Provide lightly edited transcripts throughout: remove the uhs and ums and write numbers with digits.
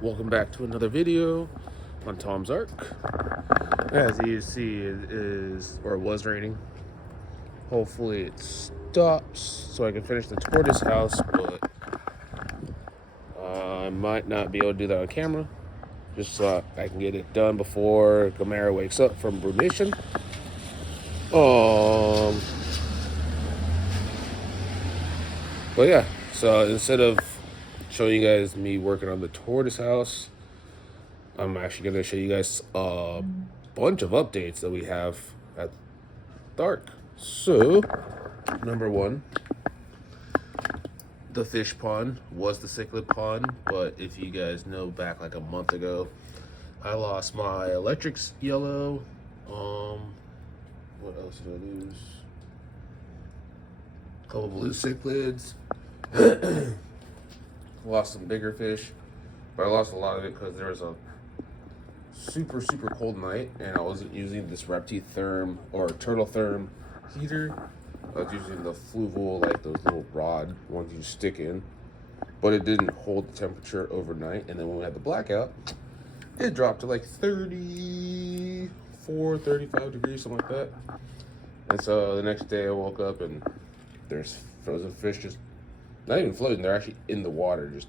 Welcome back to another video on Tom's Ark. As you see, it is, or it was raining. Hopefully it stops so I can finish the tortoise house, but I might not be able to do that on camera, just so I can get it done before Gamera wakes up from rumination. But yeah, so instead of showing you guys me working on the tortoise house, I'm actually going to show you guys a bunch of updates that we have at Dark. So, number one, the fish pond was the cichlid pond, but if you guys know, back like a month ago, I lost my electric yellow. What else did I lose? A couple blue cichlids. Lost some bigger fish, but I lost a lot of it because there was a super cold night and I wasn't using this Repti Therm or Turtle Therm heater. I was using the Fluval, like those little rod ones you stick in, but it didn't hold the temperature overnight. And then when we had the blackout, it dropped to like 34, 35 degrees, something like that. And so the next day I woke up and there's frozen fish just not even floating, they're actually in the water, just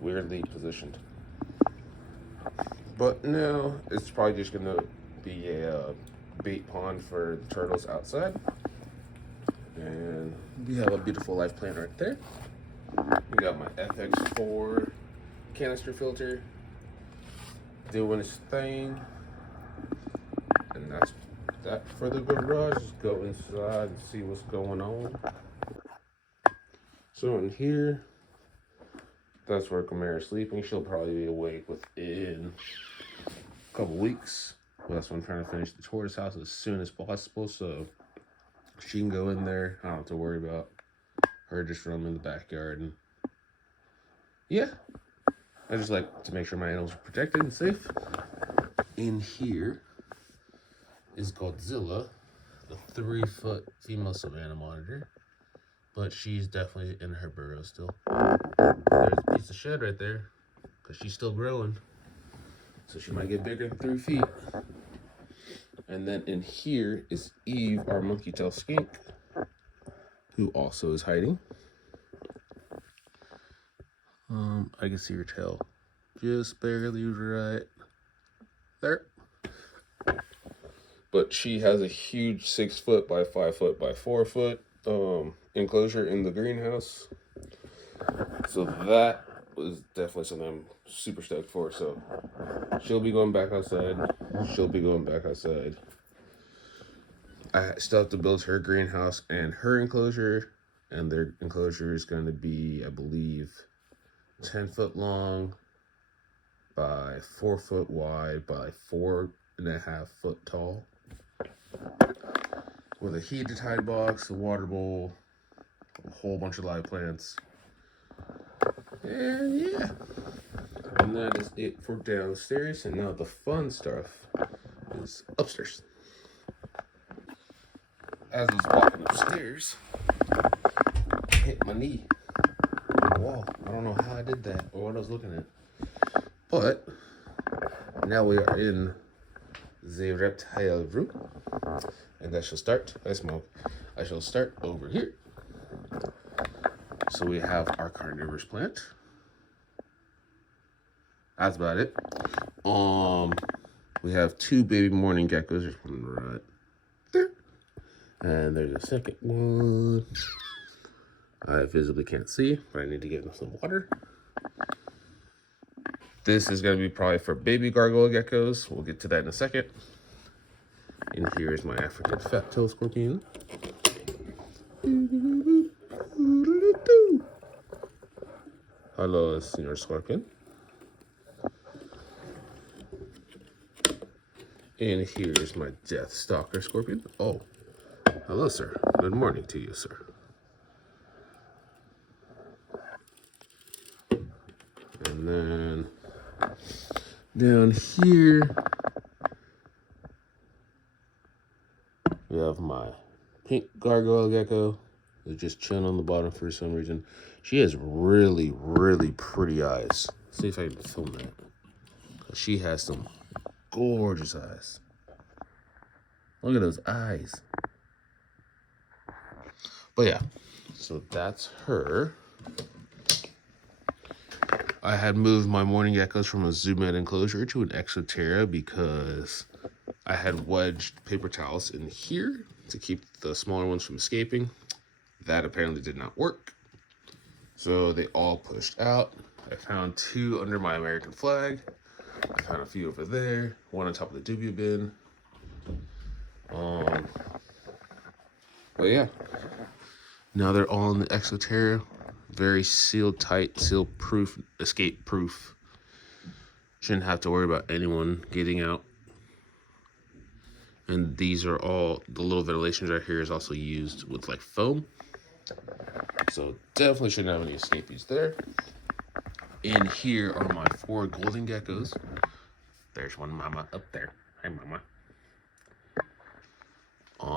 weirdly positioned. But now it's probably just gonna be a bait pond for the turtles outside. And we have a beautiful life plant right there. We got my FX4 canister filter doing its thing. And that's that for the garage. Just go inside and see what's going on. So in here, that's where Gamera's sleeping. She'll probably be awake within a couple weeks. But that's why I'm trying to finish the tortoise house as soon as possible, so she can go in there. I don't have to worry about her just roaming in the backyard. And yeah, I just like to make sure my animals are protected and safe. In here is Godzilla, the 3-foot female savanna monitor. But she's definitely in her burrow still. There's a piece of shed right there, because she's still growing. So she might get bigger than 3 feet. And then in here is Eve, our monkey tail skink, who also is hiding. I can see her tail just barely right there. But she has a huge 6-foot by 5-foot by 4-foot enclosure in the greenhouse. So that was definitely something I'm super stoked for. So she'll be going back outside. She'll be going back outside. I still have to build her greenhouse and her enclosure. And their enclosure is going to be, I believe, 10-foot long by 4-foot wide by 4.5-foot tall. With a heated tide box, a water bowl, a whole bunch of live plants. And yeah. And that is it for downstairs. And now the fun stuff is upstairs. As I was walking upstairs, I hit my knee on the wall. I don't know how I did that or what I was looking at. But now we are in the reptile room. And I shall start. I shall start over here. So we have our carnivorous plant. That's about it. We have 2 baby morning geckos. There's one right there. And there's a second one. I visibly can't see, but I need to give them some water. This is going to be probably for baby gargoyle geckos. We'll get to that in a second. And here is my African fat-tailed scorpion. Hello, Senor Scorpion. And here is my Death Stalker scorpion. Oh, hello, sir. Good morning to you, sir. And then down here, we have my pink gargoyle gecko. They're just chilling on the bottom for some reason. She has really pretty eyes. See if I can film that. She has some gorgeous eyes. Look at those eyes. But yeah, so that's her. I had moved my morning geckos from a Zoom Ed enclosure to an Exoterra because I had wedged paper towels in here to keep the smaller ones from escaping. That apparently did not work. So they all pushed out. I found 2 under my American flag. I found a few over there. 1 on top of the dubia bin. But yeah. Now they're all in the Exoterra. Very sealed tight, seal proof, escape proof. Shouldn't have to worry about anyone getting out. And these are all, the little ventilations right here is also used with like foam. So definitely shouldn't have any escapees there. In here are my 4 golden geckos. There's one mama up there. Hi, mama.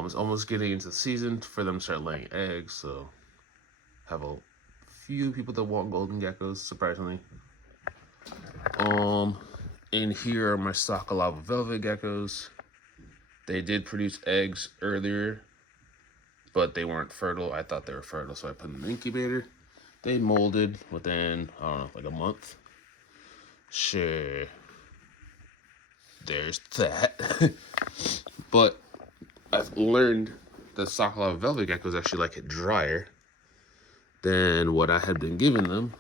It's almost getting into the season for them to start laying eggs, so have a few people that want golden geckos, surprisingly. In here are my Sakalava velvet geckos. They did produce eggs earlier, but they weren't fertile. I thought they were fertile, so I put them in the incubator. They molded within, I don't know, like a month. Sure. There's that. But I've learned that Sakalava velvet geckos actually like it drier than what I had been giving them.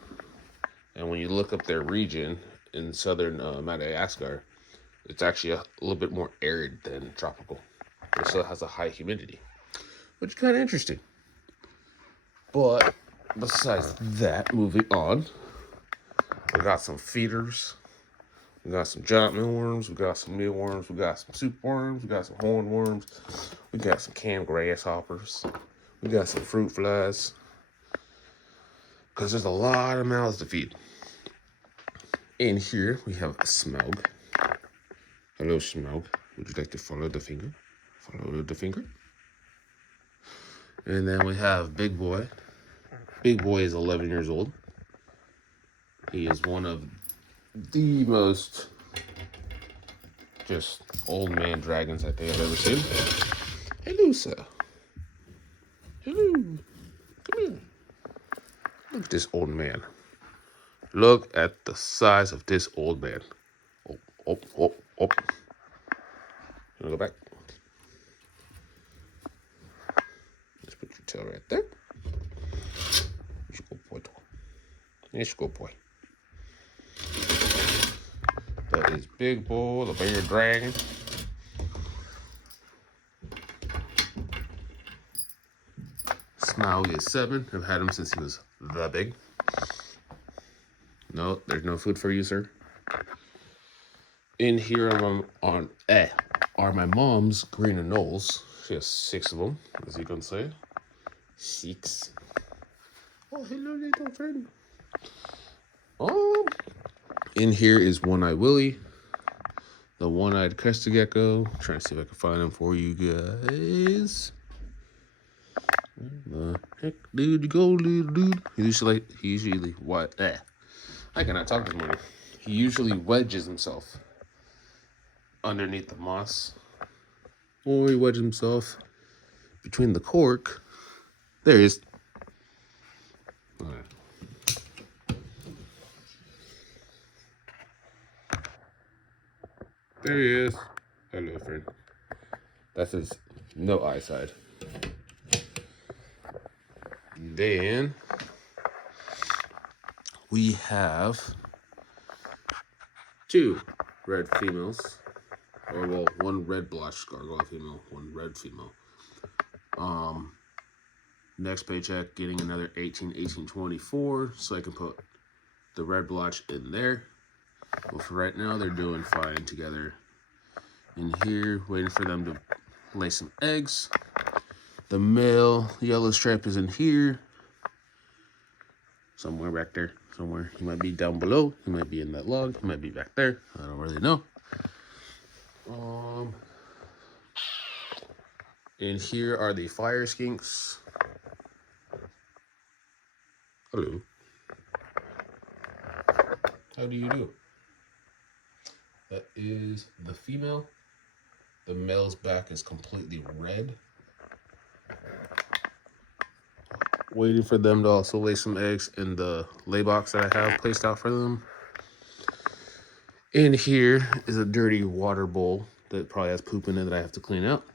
And when you look up their region in southern Madagascar, it's actually a little bit more arid than tropical. It still has a high humidity, which is kind of interesting. But besides that, moving on, we got some feeders. We got some giant mealworms. We got some mealworms. We got some soup worms. We got some hornworms. We got some canned grasshoppers. We got some fruit flies. Because there's a lot of mouths to feed. In here, we have a Smaug. Hello, Smaug. Would you like to follow the finger? Follow the finger. And then we have Big Boy. Big Boy is 11 years old. He is one of the most just old man dragons I think I've ever seen. Hello, sir. Hello. Come here. Look at this old man. Look at the size of this old man. Oh, oh, oh, oh. You wanna go back? Let's put your tail right there. Let's go, boy. Let's go, boy. That is Big Boy, the bear dragon. Smaug is 7. I've had him since he was that big. No, there's no food for you, sir. In here are my mom's green anoles. She has 6 of them, as you can see. 6. Oh, hello, little friend. In here is One-Eye Willie, the one-eyed crested gecko. Trying to see if I can find him for you guys. Where the heck did you go, little dude? He usually what? I cannot talk this morning. He usually wedges himself underneath the moss, or he wedges himself between the cork. There he is. All right. There he is. Hello, friend. That's his no eye side. Then we have 2 red females, or well, 1 red blotch gargoyle female, 1 red female. Next paycheck, getting another 1824, so I can put the red blotch in there. But for right now, they're doing fine together in here, waiting for them to lay some eggs. The male yellow stripe is in here. Somewhere back there. Somewhere. He might be down below. He might be in that log. He might be back there. I don't really know. In here are the fire skinks. Hello. How do you do? That is the female. The male's back is completely red. Waiting for them to also lay some eggs in the lay box that I have placed out for them. In here is a dirty water bowl that probably has poop in it that I have to clean out.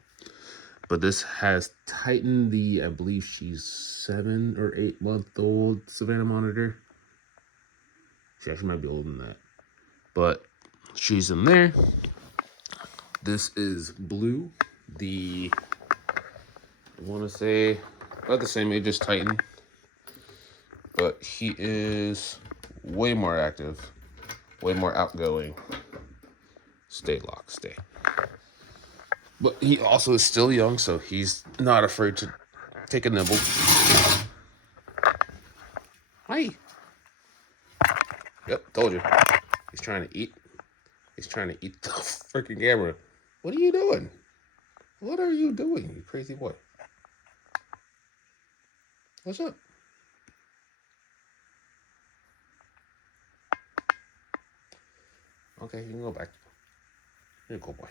But this has Titan, I believe she's 7 or 8 month old Savannah monitor. She actually might be older than that. But she's in there. This is Blue, I want to say about the same age as Titan. But he is way more active, way more outgoing. Stay, Locke, stay. But he also is still young, so he's not afraid to take a nibble. Hi. Yep, told you. He's trying to eat. He's trying to eat the freaking camera. What are you doing? What are you doing, you crazy boy? What's up? Okay, you can go back. You're a cool boy.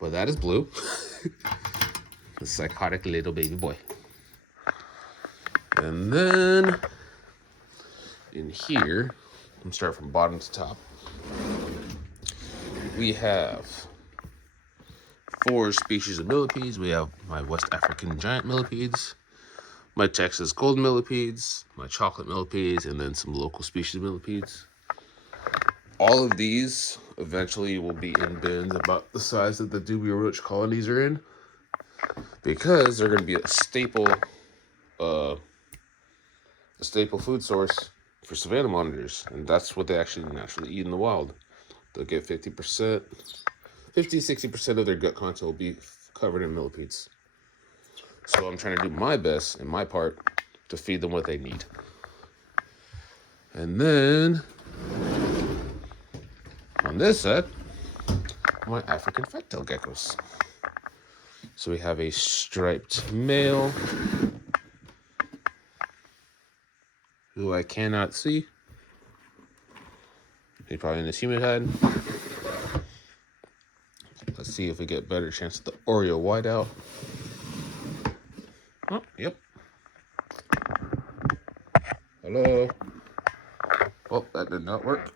But that is Blue. The psychotic little baby boy. And then in here, I'm starting from bottom to top. We have 4 species of millipedes. We have my West African giant millipedes, my Texas gold millipedes, my chocolate millipedes, and then some local species of millipedes. All of these eventually will be in bins about the size that the dubia roach colonies are in, because they're going to be a staple food source for Savannah monitors, and that's what they actually naturally eat in the wild. They'll get 60% of their gut content will be covered in millipedes. So I'm trying to do my best and my part to feed them what they need. And then on this set, my African fat-tailed geckos. So we have a striped male who I cannot see. He's probably in this humid hide. Let's see if we get a better chance at the Oreo whiteout. Oh, yep. Hello. Oh, that did not work.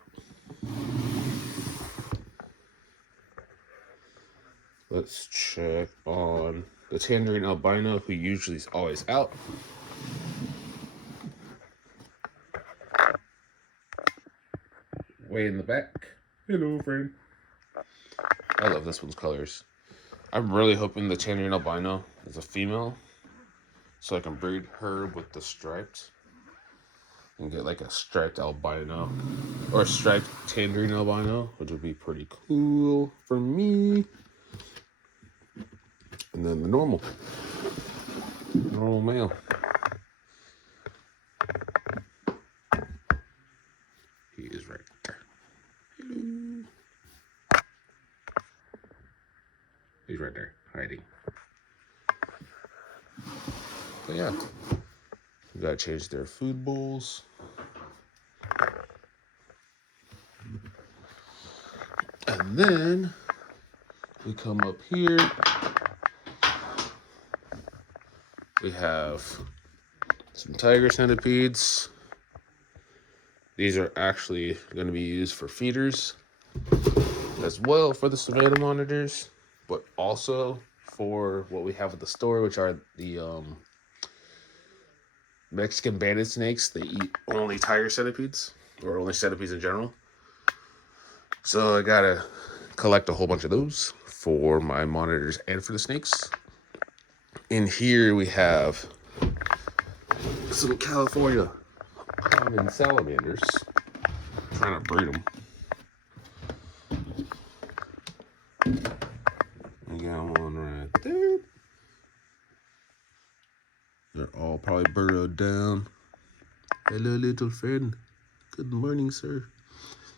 Let's check on the tangerine albino, who usually is always out. Way in the back. Hello, friend. I love this one's colors. I'm really hoping the tangerine albino is a female, so I can breed her with the striped and get like a striped albino or a striped tangerine albino, which would be pretty cool for me. And then the normal male. He is right there. Hello. He's right there, hiding. So yeah, we gotta change their food bowls. And then we come up here. We have some tiger centipedes. These are actually going to be used for feeders as well for the Savannah monitors, but also for what we have at the store, which are the Mexican banded snakes. They eat only tiger centipedes, or only centipedes in general. So I gotta collect a whole bunch of those for my monitors and for the snakes. In here we have some California common salamanders. I'm trying to breed them. I got one right there. They're all probably burrowed down. Hello, little friend. Good morning, sir.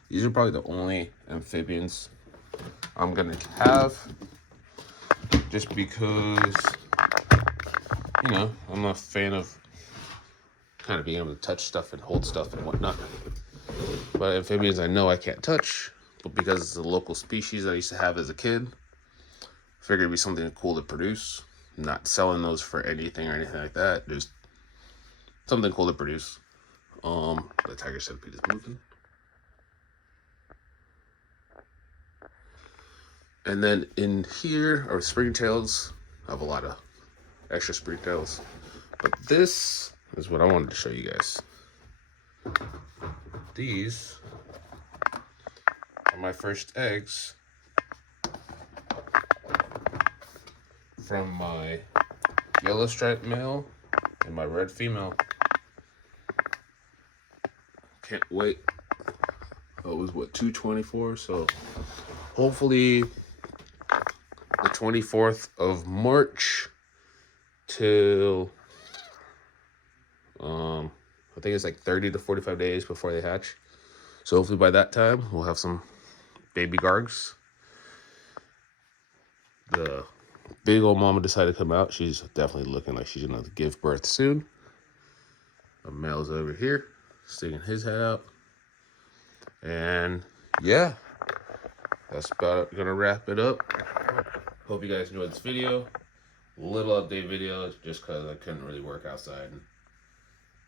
These are probably the only amphibians I'm gonna have, just because, you know, I'm a fan of kind of being able to touch stuff and hold stuff and whatnot. But amphibians I know I can't touch, but because it's a local species I used to have as a kid, I figured it'd be something cool to produce. I'm not selling those for anything or anything like that, just something cool to produce. The tiger centipede is moving. And then in here are springtails. I have a lot of extra springtails. But this is what I wanted to show you guys. These are my first eggs from my yellow striped male and my red female. Can't wait. Oh, it was what, 224? So hopefully the 24th of March till I think it's like 30 to 45 days before they hatch. So hopefully by that time we'll have some baby gargs. The big old mama decided to come out. She's definitely looking like she's gonna give birth soon. A male's over here sticking his head out. And yeah, that's about gonna wrap it up. Hope you guys enjoyed this video. Little update video just because I couldn't really work outside.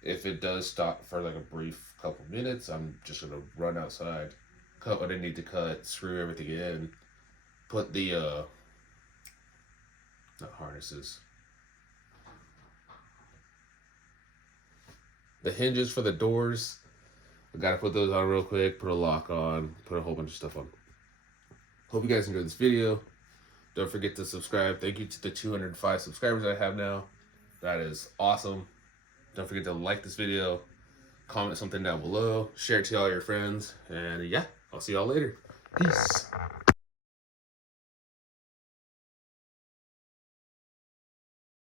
If it does stop for like a brief couple minutes, I'm just gonna run outside, cut what I need to cut, screw everything in, put the not harnesses, the hinges for the doors. I gotta put those on real quick, put a lock on, put a whole bunch of stuff on. Hope you guys enjoyed this video. Don't forget to subscribe. Thank you to the 205 subscribers I have now. That is awesome. Don't forget to like this video, comment something down below, share it to all your friends, and yeah, I'll see y'all later. Peace.